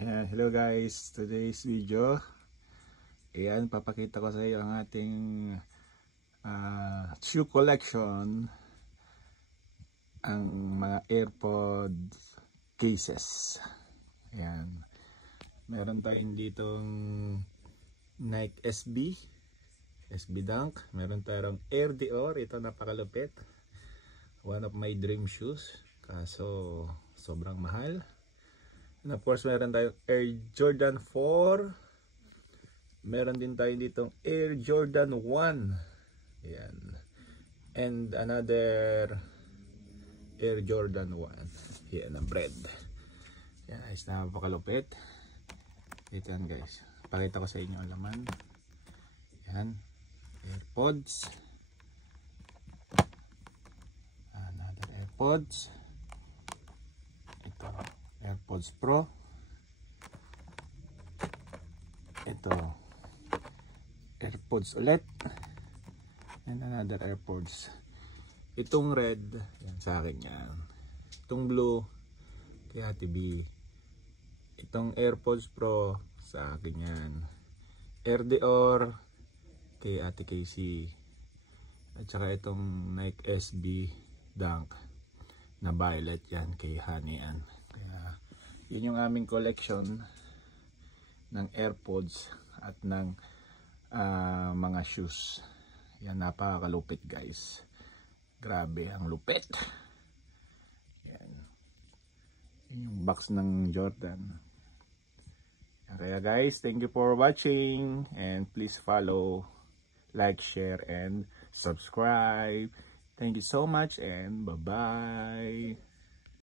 Ayan, hello guys, today's video, ayan, papakita ko sa iyo ang ating shoe collection, ang mga AirPod cases. Ayan, meron tayong ditong Nike SB Dunk, meron tayong Air Dior, ito napakalupit, one of my dream shoes, kaso sobrang mahal. And of course, meron tayong Air Jordan 4. Meron din tayo ditong Air Jordan 1. Ayan. And another Air Jordan 1. Yan ang bread. Yan guys, napakalupit. Dito yan guys. Pakita ko sa inyo ang laman. Yan. AirPods. Another AirPods. Ito. AirPods Pro. Ito AirPods ulit, and another AirPods. Itong red yan sa akin yan, itong blue kay Ate B, itong AirPods Pro sa akin yan, Air Dior kay Ate Casey, at saka itong Nike SB Dunk na violet yan kay Honey yan. Kaya yun yung aming collection ng AirPods at ng mga shoes. Yan, napakalupit guys. Grabe ang lupit. Yan. Yun yung box ng Jordan. Kaya guys, thank you for watching, and please follow, like, share, and subscribe. Thank you so much, and bye-bye.